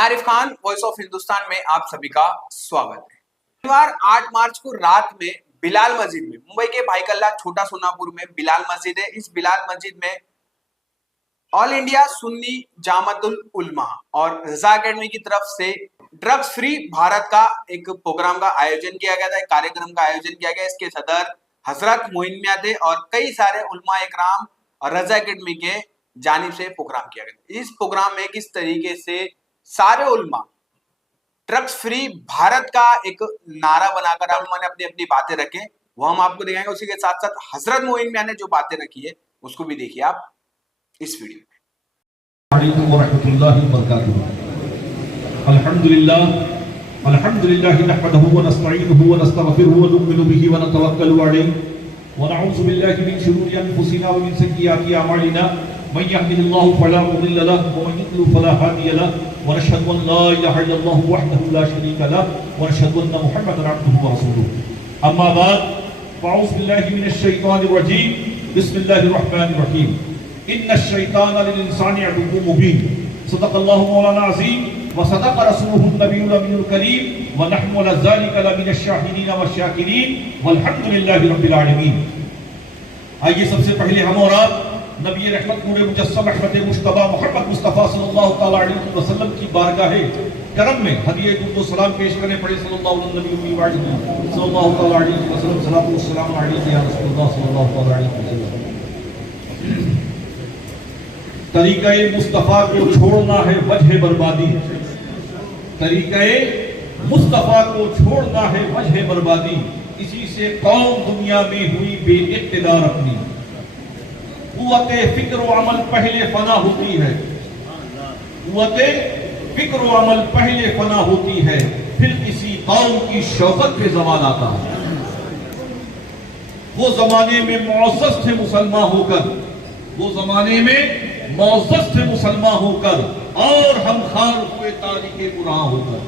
میں Arif Khan voice of Hindustan میں آپ سبھی کا سواگت ہے۔ شنیوار 8 مارچ کو رات میں بلال مسجد میں، ممبئی کے بھائی کلہ چھوٹا سوناپور میں بلال مسجد ہے، اس بلال مسجد میں آل انڈیا سنی جامعۃ العلماء اور رضا اکیڈمی کی طرف سے ڈرگز فری بھارت کا ایک پروگرام کا آیوجن کیا گیا تھا، ایک کاریہ کا آیوجن کیا گیا۔ اس کے صدر حضرت معین میاں تھے اور کئی سارے علماء اکرام اور رضا اکیڈمی کے جانب سے پروگرام کیا گیا۔ اس پروگرام میں کس طریقے سے سارے علماء ڈرگز فری بھارت کا ایک نعرہ بنا کر علماء نے اپنی اپنی باتیں رکھیں، وہ ہم آپ کو دکھائیں گے۔ اسی کے ساتھ ساتھ حضرت معین میاں نے جو باتیں رکھی ہے اس کو بھی دیکھیے آپ اس ویڈیو میں۔ علیکم ورحمۃ اللہ وبرکاتہ۔ الحمدللہ نحمده ونستعینه ونستغفره ونؤمن به ونتوکل علیہ ونعوذ باللہ من شرور انفسنا ومن سیئات اعمالنا من يهده الله فلا مضل له ومن يضلل فلا هادي له ونشهد ان لا اله الا الله وحده لا شريك له ونشهد ان محمدا عبده ورسوله اما بعد فاعوذ بالله من الشيطان الرجيم بسم الله الرحمن الرحيم ان الشيطان للانسان عدو مبين صدق الله مولانا العظيم وصدق رسوله النبي الامين الكريم ونحن على ذلك لمن الشاهدين والشاكرين والحمد لله رب العالمين۔ آئیے سب سے پہلے ہم اور آپ نبی رحمت نور مجسم احمد مجتبی محمد مصطفیٰ صلی اللہ تعالی علیہ وسلم کی بارگاہ کرم میں ہدیہ درود و سلام پیش کرنے پڑے۔ صلی اللہ علیہ نبی صلی اللہ تعالی علیہ وسلم، صلاۃ و السلام علیک یا رسول اللہ صلی اللہ تعالی علیہ وسلم۔ طریقہ مصطفیٰ کو چھوڑنا ہے وجہ بربادی، طریقہ مصطفیٰ کو چھوڑنا ہے وجہ بربادی، اسی سے قوم دنیا میں ہوئی بے اقتدار اپنی۔ قوت فکر و عمل پہلے فنا ہوتی ہے، قوت فکر و عمل پہلے فنا ہوتی ہے، پھر کسی قوم کی شوکت پہ زوال آتا ہے۔ وہ زمانے میں معزز تھے مسلمان ہو کر، وہ زمانے میں معزز تھے مسلمان ہو کر، اور ہم خار ہوئے تاریخ قرآن ہو کر۔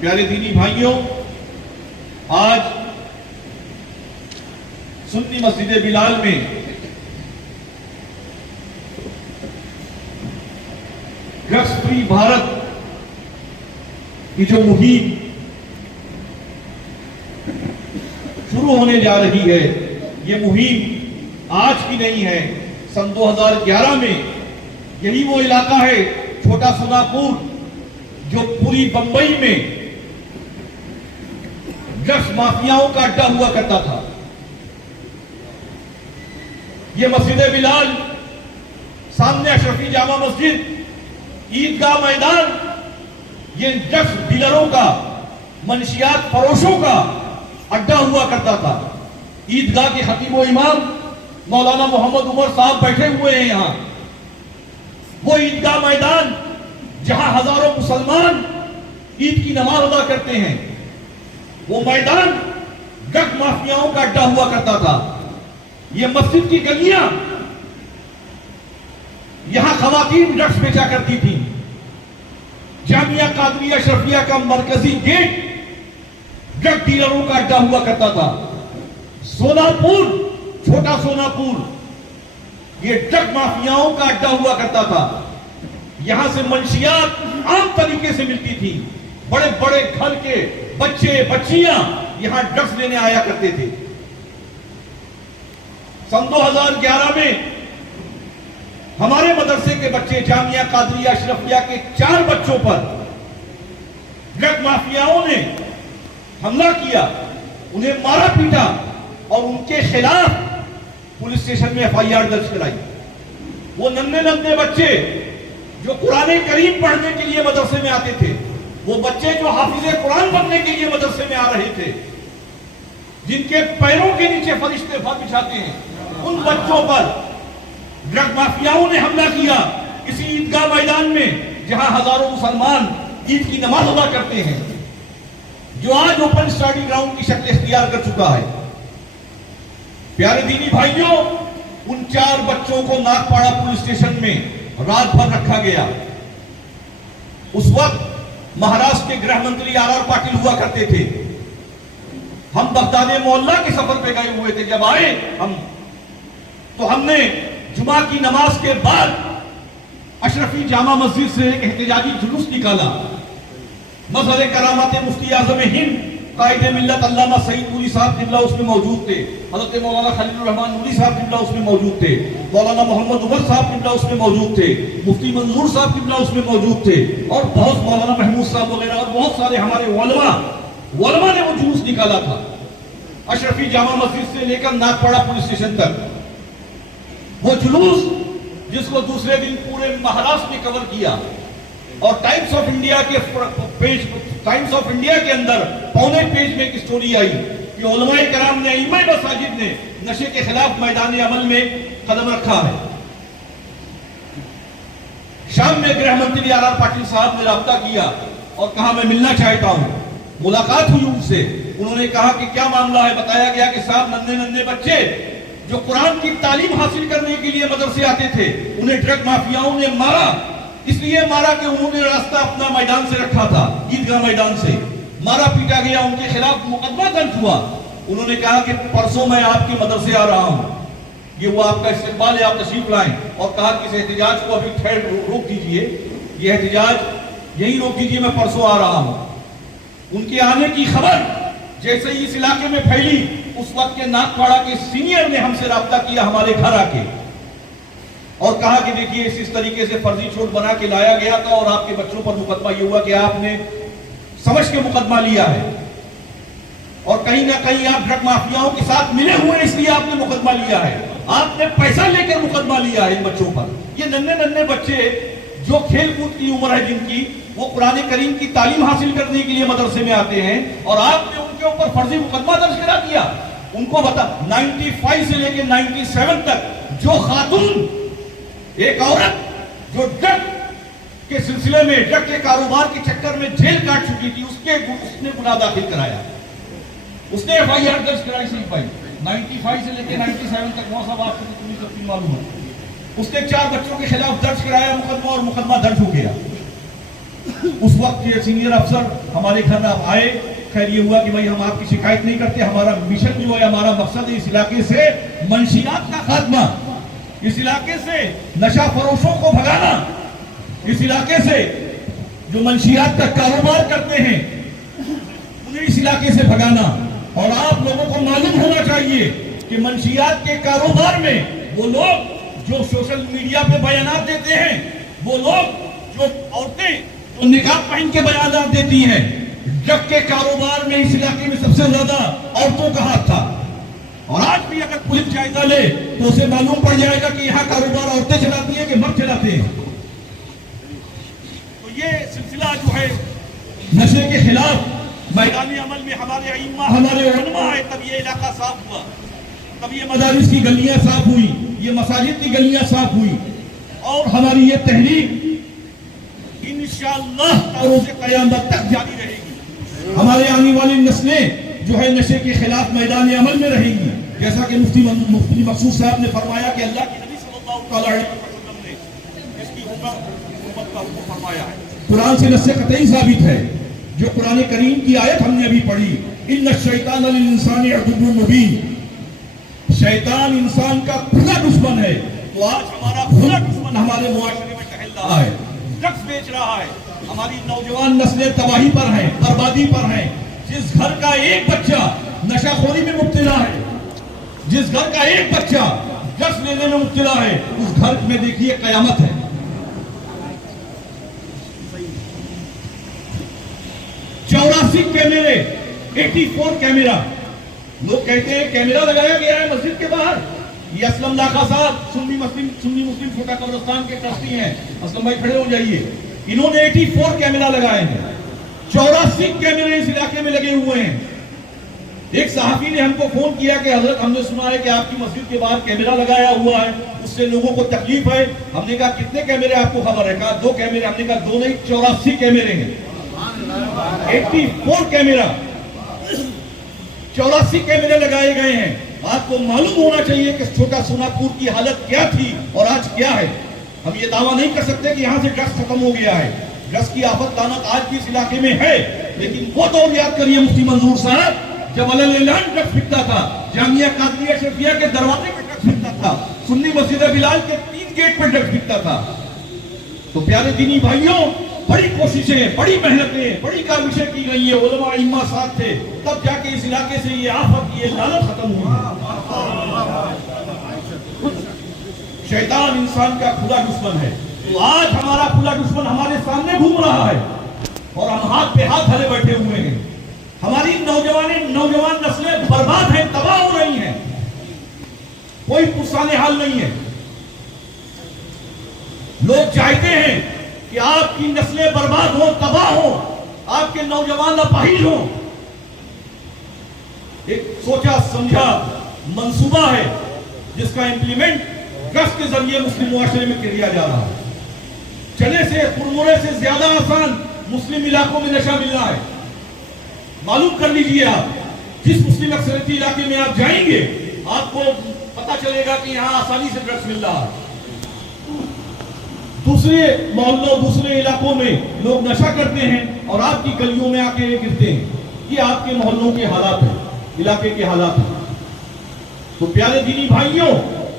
پیارے دینی بھائیوں، آج سنی مسجد بلال میں ڈرگز فری بھارت کی جو مہم شروع ہونے جا رہی ہے، یہ مہم آج کی نہیں ہے۔ سن 2011 میں یہی وہ علاقہ ہے چھوٹا سوناپور جو پوری بمبئی میں ڈرگز مافیاؤں کا اڈا ہوا کرتا تھا۔ یہ مسجد بلال، سامنے اشرفی جامع مسجد، عیدگاہ میدان، یہ ڈرگز ڈیلروں کا، منشیات فروشوں کا اڈا ہوا کرتا تھا۔ عیدگاہ کے خطیب و امام مولانا محمد عمر صاحب بیٹھے ہوئے ہیں یہاں۔ وہ عیدگاہ میدان جہاں ہزاروں مسلمان عید کی نماز ادا کرتے ہیں، وہ میدان ڈرگ مافیاؤں کا اڈا ہوا کرتا تھا۔ یہ مسجد کی گلیاں، یہاں خواتین ڈرگز بیچا کرتی تھی۔ جامعہ قادریہ اشرفیہ کا مرکزی گیٹ ڈرگ ڈیلروں کا اڈا ہوا کرتا تھا۔ سوناپور، چھوٹا سوناپور، یہ ڈرگ مافیاؤں کا اڈا ہوا کرتا تھا۔ یہاں سے منشیات عام طریقے سے ملتی تھی، بڑے بڑے گھر کے بچے بچیاں یہاں ڈرگز لینے آیا کرتے تھے۔ سن 2011 میں ہمارے مدرسے کے بچے، جامعہ قادریہ اشرفیہ کے 4 بچوں پر ڈرگ مافیاؤں نے حملہ کیا، انہیں مارا پیٹا اور ان کے خلاف پولیس اسٹیشن میں FIR درج کرائی۔ وہ ننھے بچے جو قرآن کریم پڑھنے کے لیے مدرسے میں آتے تھے، وہ بچے جو حافظ قرآن بننے کے لیے مدرسے میں آ رہے تھے، جن کے پیروں کے نیچے فرشتے بچھاتے ہیں، ان بچوں پر ڈرگ مافیاؤں نے حملہ کیا۔ اسی عیدگاہ میدان میں جہاں ہزاروں مسلمان عید کی نماز ادا کرتے ہیں، جو آج اوپن اسٹڈی گراؤنڈ کی شکل اختیار کر چکا ہے۔ پیارے دینی بھائیوں، ان 4 بچوں کو ناگپاڑا پولیس اسٹیشن میں رات بھر رکھا گیا۔ اس وقت مہاراشٹر کے گرہ منتری RR پاٹل ہوا کرتے تھے۔ ہم بغداد معلیٰ کے سفر پہ گئے ہوئے تھے۔ جب آئے تو ہم نے جمعہ کی نماز کے بعد اشرفی جامع مسجد سے ایک احتجاجی جلوس نکالا. مظہر کرامات مفتی اعظم ہند قائد ملت علامہ سعید نوری صاحب قبلہ اس میں موجود تھے. حضرت مولانا خلیل الرحمن نوری صاحب قبلہ اس میں موجود تھے. مولانا محمد عمر صاحب قبلہ اس میں موجود تھے. مفتی منظور صاحب قبلہ اس میں موجود تھے. اور بہت مولانا محمود صاحب وغیرہ اور بہت سارے ہمارے علماء نے وہ جلوس نکالا تھا اشرفی جامع مسجد سے لے کر ناگپڑا پولیس اسٹیشن تک. وہ جلوس جس کو دوسرے دن پورے مہاراشٹر میں کور کیا اور ٹائمز آف انڈیا کے اندر پونے پیج میں ایک سٹوری آئی کہ علماء کرام نے ائمہ مساجد نے نشے کے خلاف میدان عمل میں قدم رکھا ہے. شام میں گرہ منتری آر آر پاٹل صاحب نے رابطہ کیا اور کہا میں ملنا چاہتا ہوں. ملاقات ہوئی ان سے. انہوں نے کہا کہ کیا معاملہ ہے. بتایا گیا کہ صاحب ننھے بچے جو قرآن کی تعلیم حاصل کرنے کے لیے مدرسے آتے تھے انہیں ڈرگ مافیاؤں نے مارا. اس لیے مارا کہ انہوں نے راستہ اپنا میدان سے رکھا تھا, عیدگاہ میدان سے. مارا پیٹا گیا, ان کے خلاف مقدمہ درج ہوا. انہوں نے کہا کہ پرسوں میں آپ کے مدرسے آ رہا ہوں, یہ وہ آپ کا استقبال ہے, آپ تشریف لائیں. اور کہا کہ اس احتجاج کو ابھی روک دیجئے, یہ احتجاج یہی روک دیجئے, میں پرسوں آ رہا ہوں. ان کے آنے کی خبر جیسے ہی اس علاقے میں پھیلی, اس وقت کے ناگپڑا کے سینئر نے ہم سے رابطہ کیا ہمارے گھر آ کے اور کہا کہ دیکھیے اس طریقے سے فرضی چھوٹ بنا کے لایا گیا تھا اور آپ کے بچوں پر مقدمہ یہ ہوا کہ آپ نے سمجھ کے مقدمہ لیا ہے اور کہیں نہ کہیں آپ ڈرگ مافیاؤں کے ساتھ ملے ہوئے اس لیے آپ نے مقدمہ لیا ہے. آپ نے پیسہ لے کر مقدمہ لیا ہے ان بچوں پر. یہ ننھے بچے جو کھیل کود کی عمر ہے جن کی, وہ قرآن کریم کی تعلیم حاصل کرنے کے لیے مدرسے میں آتے ہیں اور آپ نے ان کے اوپر فرضی مقدمہ درج کرا دیا. ان کو بتا 95 سے لے کے 97 تک جو خاتون, ایک عورت جو ڈرگ کے سلسلے میں, ڈرگ کے کاروبار کے چکر میں جیل کاٹ چکی تھی, اس نے گناہ داخل کرایا, اس نے ایف آئی آر درج کرائی. صرف 95 سے لے کے 97 تک وہ سب آپ کو پوری تفصیل معلوم ہے. اس نے 4 بچوں کے خلاف درج کرایا مقدمہ اور مقدمہ درج ہو گیا. اس وقت یہ سینئر افسر ہمارے گھر آئے. خیر یہ ہوا کہ بھائی ہم آپ کی شکایت نہیں کرتے, ہمارا مشن جو ہے, ہمارا مقصد ہے اس علاقے سے منشیات کا خاتمہ, اس علاقے سے نشہ فروشوں کو بھگانا, اس علاقے سے جو منشیات کا کاروبار کرتے ہیں انہیں اس علاقے سے بھگانا. اور آپ لوگوں کو معلوم ہونا چاہیے کہ منشیات کے کاروبار میں وہ لوگ جو سوشل میڈیا پہ بیانات دیتے ہیں, وہ لوگ جو عورتیں جو نقاب پہن کے بیانات دیتی ہیں, ڈرگ کے کاروبار میں اس علاقے میں سب سے زیادہ عورتوں کا ہاتھ تھا. اور آج بھی اگر پولیس جائزہ لے تو اسے معلوم پڑ جائے گا کہ یہاں کاروبار عورتیں چلاتی ہیں کہ مرد چلاتے ہیں. تو یہ سلسلہ جو ہے نشے کے خلاف میدان عمل میں ہمارے ائمہ, ہمارے علماء آئے, تب یہ علاقہ صاف ہوا, تب یہ مدارس کی گلیاں صاف ہوئی, یہ مساجد کی گلیاں صاف ہوئی. اور ہماری یہ تحریک انشاءاللہ تا روز قیامت تک جاری رہے گی. ہمارے آنے والی نسلیں جو ہے نشے کے خلاف میدان عمل میں رہیں گی. جیسا کہ مفتی مقصود صاحب نے فرمایا کہ اللہ کے نبی صلی اللہ علیہ وسلم نے اس کی حکومت کا حکم فرمایا ہے. قرآن سے نص قطعی ثابت ہے. جو قرآن کریم کی آیت ہم نے ابھی پڑھی, ان الشیطان للانسان عدو مبین, شیطان انسان کا کھلا دشمن ہے. تو آج ہمارا کھلا دشمن ہمارے معاشرے میں ٹہل رہا ہے, ڈرگس بیچ رہا ہے. ہماری نوجوان نسلیں تباہی پر ہیں, بربادی پر ہیں. جس گھر کا ایک بچہ نشہ خوری میں مبتلا ہے, جس گھر کا ایک بچہ ڈرگس لینے میں مبتلا ہے, اس گھر میں دیکھیے قیامت ہے. 84 کیمرے, 84 کیمرہ. لوگ کہتے ہیں کیمرہ لگایا گیا ہے مسجد کے باہر. یہ اسلم لاکھا صاحب سنی مسلم چھوٹا قبرستان کے ٹرسٹی ہیں. اسلم بھائی کھڑے ہو جائیے. انہوں نے 84 کیمرہ لگائے ہیں. 84 کیمرے اس علاقے میں لگے ہوئے ہیں. ایک صحافی نے ہم کو فون کیا کہ حضرت ہم نے سنا ہے کہ آپ کی مسجد کے باہر کیمرہ لگایا ہوا ہے, اس سے لوگوں کو تکلیف ہے. ہم نے کہا کتنے کیمرے آپ کو خبر ہے؟ کہا 2 کیمرے. ہم نے کہا 2 نہیں 84 کیمرے ہیں. 84 کیمرہ, 84 کیمرے لگائے گئے ہیں. آپ کو معلوم ہونا چاہیے کہ چھوٹا سوناپور کی حالت کیا تھی اور آج کیا ہے. ہم یہ دعویٰ نہیں کر سکتے کہ یہاں سے ڈرگس ختم ہو گیا ہے. ڈرگس کی آفت لعنت آج بھی اس علاقے میں ہے, لیکن وہ دور یاد کریے مفتی منظور صاحب جب علل ڈرگس بکتا تھا, جامعہ قادریہ اشرفیہ کے دروازے پہ ڈرگس بکتا تھا, سنی مسجد بلال کے 3 گیٹ پہ ڈرگس بکتا تھا. تو پیارے دینی بھائیوں، بڑی کوششیں، بڑی محنتیں، بڑی کاوشیں کی گئی ہیں، علماء ائمہ ساتھ تھے، تب جا کے اس علاقے سے یہ آفت، یہ لعنت ختم ہوئی ہے۔ شیطان انسان کا کھلا دشمن ہے، تو آج ہمارا کھلا دشمن ہمارے سامنے گھوم رہا ہے اور ہم ہاتھ پہ ہاتھ دھرے بیٹھے ہوئے ہیں۔ ہماری نوجوان نسلیں برباد ہیں، تباہ ہو رہی ہیں، کوئی پرسان حال نہیں ہے۔ لوگ چاہتے ہیں کہ آپ کی نسلیں برباد ہوں، تباہ ہوں، آپ کے نوجوان اپاہج ہوں۔ ایک سوچا سمجھا منصوبہ ہے جس کا امپلیمنٹ ڈرگس کے ذریعے مسلم معاشرے میں کیا جا رہا ہے۔ چنے سے قرمورے سے زیادہ آسان مسلم علاقوں میں نشہ ملنا ہے۔ معلوم کر لیجئے، آپ جس مسلم اکثریتی علاقے میں آپ جائیں گے، آپ کو پتا چلے گا کہ یہاں آسانی سے ڈرگس مل رہا ہے۔ دوسرے محلوں، دوسرے علاقوں میں لوگ نشہ کرتے ہیں اور آپ کی گلیوں میں آ کے گرتے ہیں۔ یہ آپ کے محلوں کے حالات ہیں، علاقے کے حالات ہیں۔ تو پیارے دینی بھائیوں،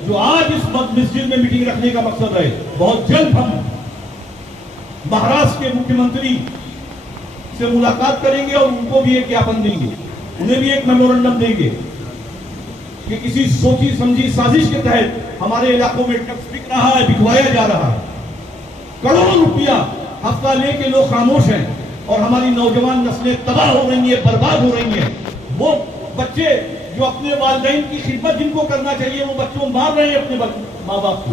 جو آج اس مسجد میں میٹنگ رکھنے کا مقصد ہے، بہت جلد ہم مہاراشٹر کے مکھیہ منتری سے ملاقات کریں گے اور ان کو بھی ایک جاپن دیں گے، انہیں بھی ایک میمورنڈم دیں گے کہ کسی سوچی سمجھی سازش کے تحت ہمارے علاقوں میں ڈرگس بک رہا ہے، بکوایا جا رہا ہے۔ کروڑوں روپیہ ہفتہ لے کے لوگ خاموش ہیں اور ہماری نوجوان نسلیں تباہ ہو رہی ہیں، برباد ہو رہی ہیں۔ وہ بچے جو اپنے والدین کی خدمت جن کو کرنا چاہیے، وہ بچوں مار رہے ہیں اپنے ماں باپ کو۔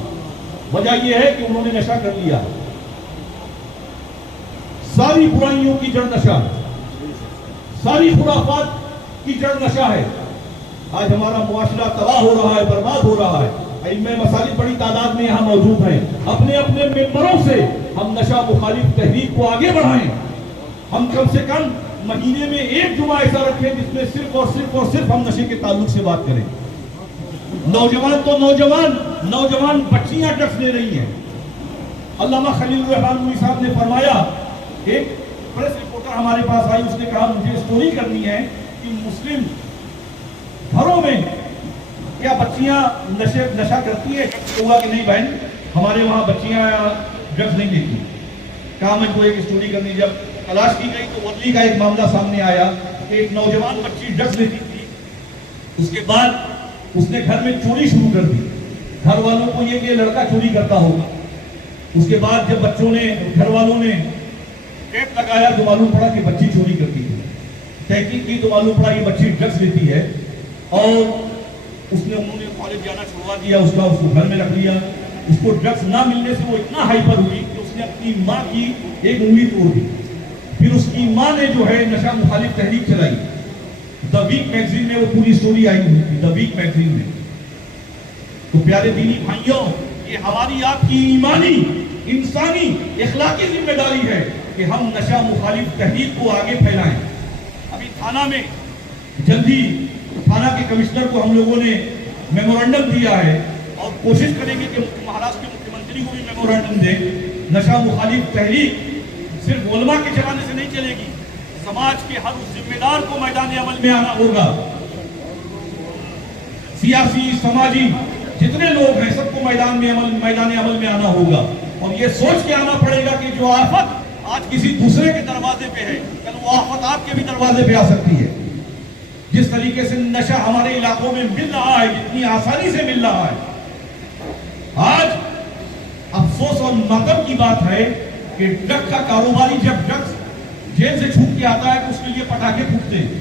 وجہ یہ ہے کہ انہوں نے نشہ کر لیا۔ ساری برائیوں کی جڑ نشہ ہے، ساری خرافات کی جڑ نشہ ہے۔ آج ہمارا معاشرہ تباہ ہو رہا ہے، برباد ہو رہا ہے۔ ائمہ مساجد بڑی تعداد میں یہاں موجود ہیں، اپنے اپنے ممبروں سے ہم نشہ مخالف تحریک کو آگے بڑھائیں۔ ہم کم سے کم مہینے میں ایک جمعہ ایسا رکھیں جس میں صرف ہم نشے کے تعلق سے بات کریں۔ نوجوان تو نوجوان بچیاں ڈرگس لے رہی ہیں۔ علامہ خلیل الرحمن صاحب نے فرمایا، ایک پریس رپورٹر ہمارے پاس آئی، اس نے کہا مجھے سٹوری کرنی ہے کہ مسلم گھروں میں کیا بچیاں نشہ کرتی ہیں؟ ہوا کہ نہیں بہن، ہمارے وہاں بچیاں ڈرگس نہیں لیتی۔ کہا میں کو ایک سٹوری کرنی، جب تلاش کی گئی تو ورلی کا ایک معاملہ سامنے آیا کہ ایک نوجوان بچی ڈرگس لیتی تھی، اس کے بعد اس نے گھر میں چوری شروع کر دی۔ گھر والوں کو یہ کہ لڑکا چوری کرتا ہوگا۔ اس کے بعد جب گھر والوں نے ٹیپ لگایا تو معلوم پڑا کہ بچی چوری کرتی ہے۔ تحقیق کی تو معلوم پڑا کہ بچی ڈرگس لیتی ہے، اور انہوں نے کالج جانا چھوڑوا دیا، اس کو گھر میں رکھ لیا۔ اس کو ڈرگس نہ ملنے سے وہ اتنا ہائپر ہوئی کہ اس نے اپنی ماں کی ایک انگلی توڑ دی۔ پھر اس کی ماں نے جو ہے نشہ مخالف تحریک چلائی۔ دا ویک میگزین میں وہ پوری سٹوری آئی ہوئی تھی، دا ویک میگزین میں۔ تو پیارے دینی بھائیوں، یہ ہماری آپ کی ایمانی، انسانی، اخلاقی ذمہ داری ہے کہ ہم نشہ مخالف تحریک کو آگے پھیلائیں۔ ابھی تھانہ میں جلدی تھانہ کے کمشنر کو ہم لوگوں نے میمورنڈم دیا ہے اور کوشش کریں گے کہ مہاراشٹر کے مکھیہ منتری کو بھی میمورنڈم دیں۔ نشہ مخالف تحریک صرف علماء کے چلانے سے نہیں چلے گی، سماج کے ہر اس ذمہ دار کو میدان عمل میں آنا ہوگا۔ سیاسی، سماجی جتنے لوگ ہیں سب کو میدان عمل میں آنا ہوگا، اور یہ سوچ کے آنا پڑے گا کہ جو آفت آج کسی دوسرے کے دروازے پہ ہے، کل وہ آفت آپ کے بھی دروازے پہ آ سکتی ہے۔ جس طریقے سے نشہ ہمارے علاقوں میں مل رہا ہے، جتنی آسانی سے مل رہا ہے، آج افسوس اور ماتم کی بات ہے کہ ڈرگ کا کاروباری جب ڈرگس جیل سے چھوٹ کے آتا ہے تو اس کے لیے پٹاخے پھوٹتے ہیں۔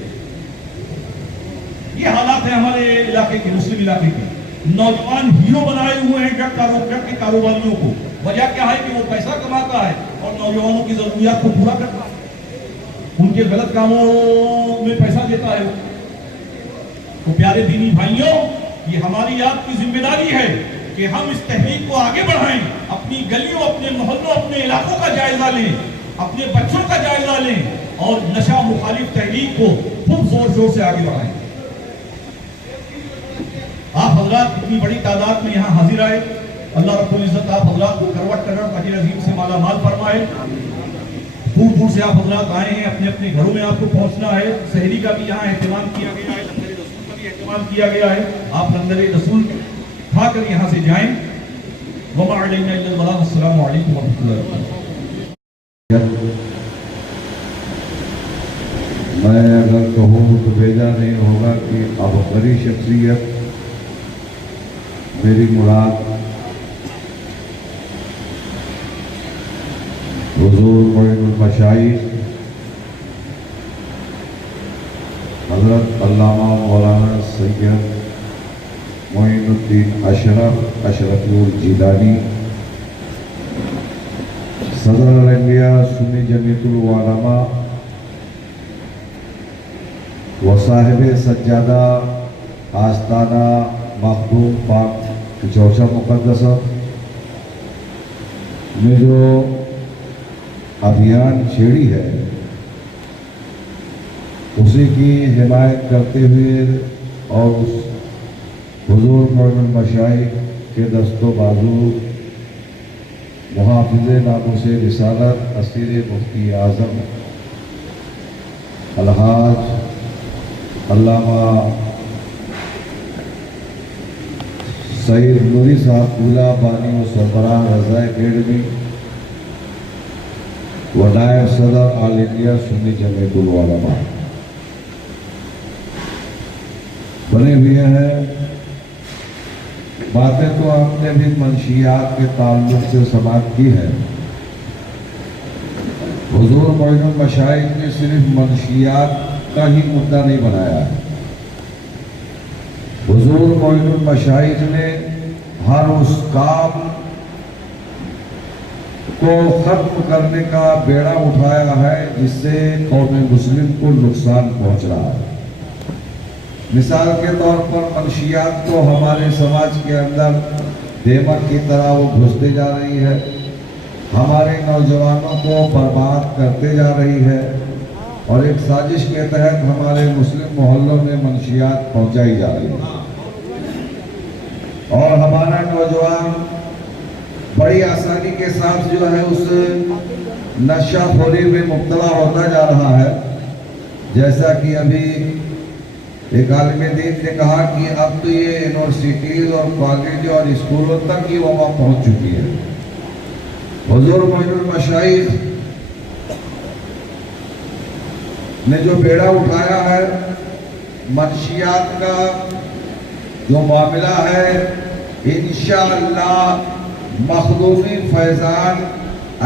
یہ حالات ہیں ہمارے علاقے کے، مسلم علاقے کے۔ نوجوان ہیرو بنائے ہوئے ہیں ڈرگ کے کاروباریوں کو۔ وجہ کیا ہے کہ وہ پیسہ کماتا ہے اور نوجوانوں کی ضروریات کو پورا کرتا ہے، ان کے غلط کاموں میں پیسہ دیتا ہے۔ تو پیارے دینی بھائیوں، یہ ہماری آپ کی ذمہ داری ہے کہ ہم اس تحریک کو آگے بڑھائیں، اپنی گلیوں، اپنے محلوں، اپنے علاقوں کا جائزہ لیں، اپنے بچوں کا جائزہ لیں اور نشہ مخالف تحریک کو خوب زور شور سے آگے بڑھائیں۔ آپ حضرات اتنی بڑی تعداد میں یہاں حاضر آئے، اللہ رب العزت آپ حضرات کو کروٹ کرٹ اجر عظیم سے مالا مال فرمائے۔ دور دور سے آپ حضرات آئے ہیں، اپنے اپنے گھروں میں آپ کو پہنچنا ہے۔ سحری کا بھی یہاں اہتمام کیا گیا ہے، لنگر رسول کا بھی اہتمام کیا گیا ہے۔ آپ لنگر رسول کھا کر یہاں سے جائیں۔ وما علينا إلا البلاغ. السلام عليكم ورحمة الله وبركاته. میں اگر کہوں تو بھیجا نہیں ہوگا کہ ابقری شخصیت میری مراد حضور معین المشائخ حضرت علامہ مولانا سید معین الدین اشرفی الجیلانی صدر الانبیاء سنی جمیعت العلماء و صاحب سجادہ آستانہ مخدوم پاک چوشا مقدسہ نے جو ابھیان چھیڑی ہے اسی کی حمایت کرتے ہوئے اور اس حضور معین المشائخ کے دست و بازو محافظ ناموس رسالت اسیر مفتی اعظم الحاج علامہ سید نوری صاحب اولا بانی و سربراہ رضا اکیڈمی و نائب صدر آل انڈیا سنی جمیعت العلماء بنے ہوئے ہیں. باتیں تو ہم نے بھی منشیات کے تعلق سے سماعت کی ہے. حضور معین المشائخ نے صرف منشیات کا ہی مدعا نہیں بنایا ہے. حضور معین المشائخ نے ہر اس کام کو ختم کرنے کا بیڑا اٹھایا ہے جس سے قوم مسلم کو نقصان پہنچ رہا ہے. مثال کے طور پر منشیات تو ہمارے سماج کے اندر دیمک کی طرح وہ گھستے جا رہی ہے, ہمارے نوجوانوں کو برباد کرتے جا رہی ہے اور ایک سازش کے تحت ہمارے مسلم محلوں میں منشیات پہنچائی جا رہی ہے اور ہمارا نوجوان بڑی آسانی کے ساتھ جو ہے اس نشہ خوری میں مبتلا ہوتا جا رہا ہے. جیسا کہ ابھی ایک عالم دین نے کہا کہ اب تو یہ یونیورسٹیز اور کالج اور اسکولوں تک یہ وبا پہنچ چکی ہے. حضور معین المشائخ نے جو بیڑا اٹھایا ہے منشیات کا جو معاملہ ہے, انشاءاللہ مخدومی فیضان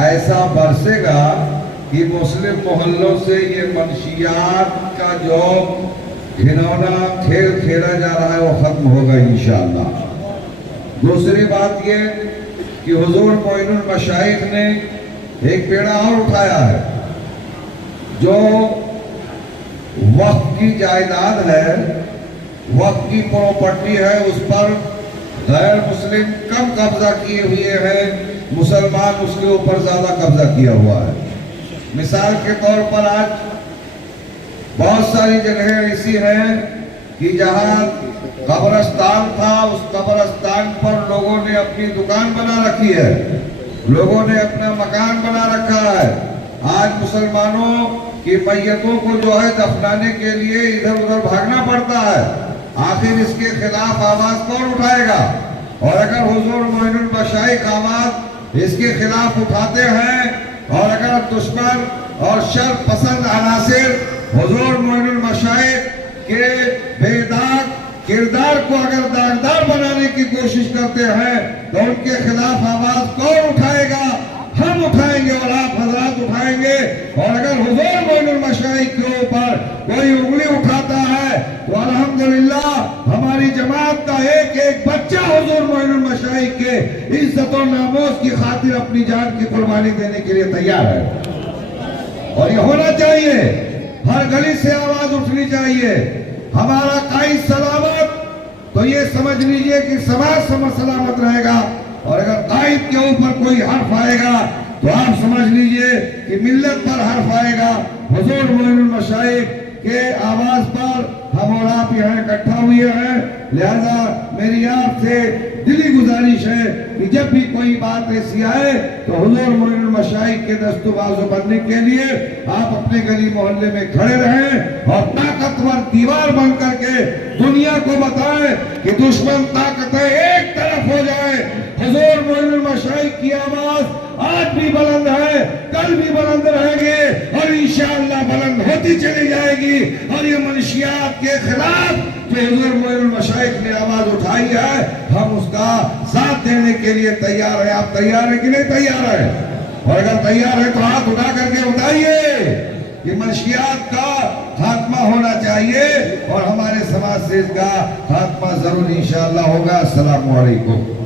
ایسا برسے گا کہ مسلم محلوں سے یہ منشیات کا جو گھنونا کھیل کھیلا جا رہا ہے وہ ختم ہوگا انشاءاللہ. دوسری بات یہ کہ حضور معین المشائخ نے ایک بیڑا اور اٹھایا ہے. جو وقت کی جائیداد ہے, وقت کی پراپرٹی ہے, اس پر غیر مسلم کم قبضہ کیے ہوئے ہیں, مسلمان اس کے اوپر زیادہ قبضہ کیا ہوا ہے. مثال کے طور پر آج بہت ساری جگہیں ایسی ہیں کہ جہاں قبرستان تھا اس قبرستان پر لوگوں نے اپنی دکان بنا رکھی ہے, لوگوں نے اپنا مکان بنا رکھا ہے. آج مسلمانوں کی میتوں کو جو ہے دفنانے کے لیے ادھر ادھر بھاگنا پڑتا ہے. آخر اس کے خلاف آواز کون اٹھائے گا؟ اور اگر حضور معین المشائخ آواز اس کے خلاف اٹھاتے ہیں اور اگر دشمن اور شر پسند عناصر حضور معین المشائخ کے بے داغ کردار کو اگر داغدار بنانے کی کوشش کرتے ہیں تو ان کے خلاف آواز کون اٹھائے گا؟ ہم اٹھائیں گے اور آپ حضرات اٹھائیں گے. اور اگر حضور معین المشائخ کے اوپر کوئی انگلی اٹھاتا ہے تو الحمدللہ ہماری جماعت کا ایک ایک بچہ حضور معین المشائخ کے عزت و ناموس کی خاطر اپنی جان کی قربانی دینے کے لیے تیار ہے. اور یہ ہونا چاہیے, ہر گلی سے آواز اٹھنی چاہیے. ہمارا قائد سلامت تو یہ سمجھ لیجئے کہ سماج سلامت رہے گا, اور اگر قائد کے اوپر کوئی حرف آئے گا تو آپ سمجھ لیجئے کہ ملت پر حرف آئے گا. حضور معین المشائخ کے آواز پر ہم اور آپ یہاں اکٹھا ہوئے ہیں, لہذا میری آپ سے دلی گزارش ہے کہ جب بھی کوئی بات ایسی آئے تو حضور معین المشائخ کے دست و بازو بننے کے لیے آپ اپنے گلی محلے میں کھڑے رہیں اور طاقتور دیوار بن کر کے دنیا کو بتائیں کہ دشمن طاقتیں ایک طرف ہو جائے. حضور معین کل بھی بلند رہیں گے اور انشاءاللہ بلند ہوتی چلی جائے گی. اور یہ منشیات کے خلاف کہ حضور معین المشائخ نے آواز اٹھائی ہے, ہم اس کا ساتھ دینے کے لیے تیار ہیں. آپ تیار ہیں کہ نہیں تیار ہیں؟ اور اگر تیار ہے تو ہاتھ اٹھا کر کے بتائیے. یہ منشیات کا خاتمہ ہونا چاہیے اور ہمارے سماج سے اس کا خاتمہ ضرور انشاءاللہ ہوگا. السلام علیکم.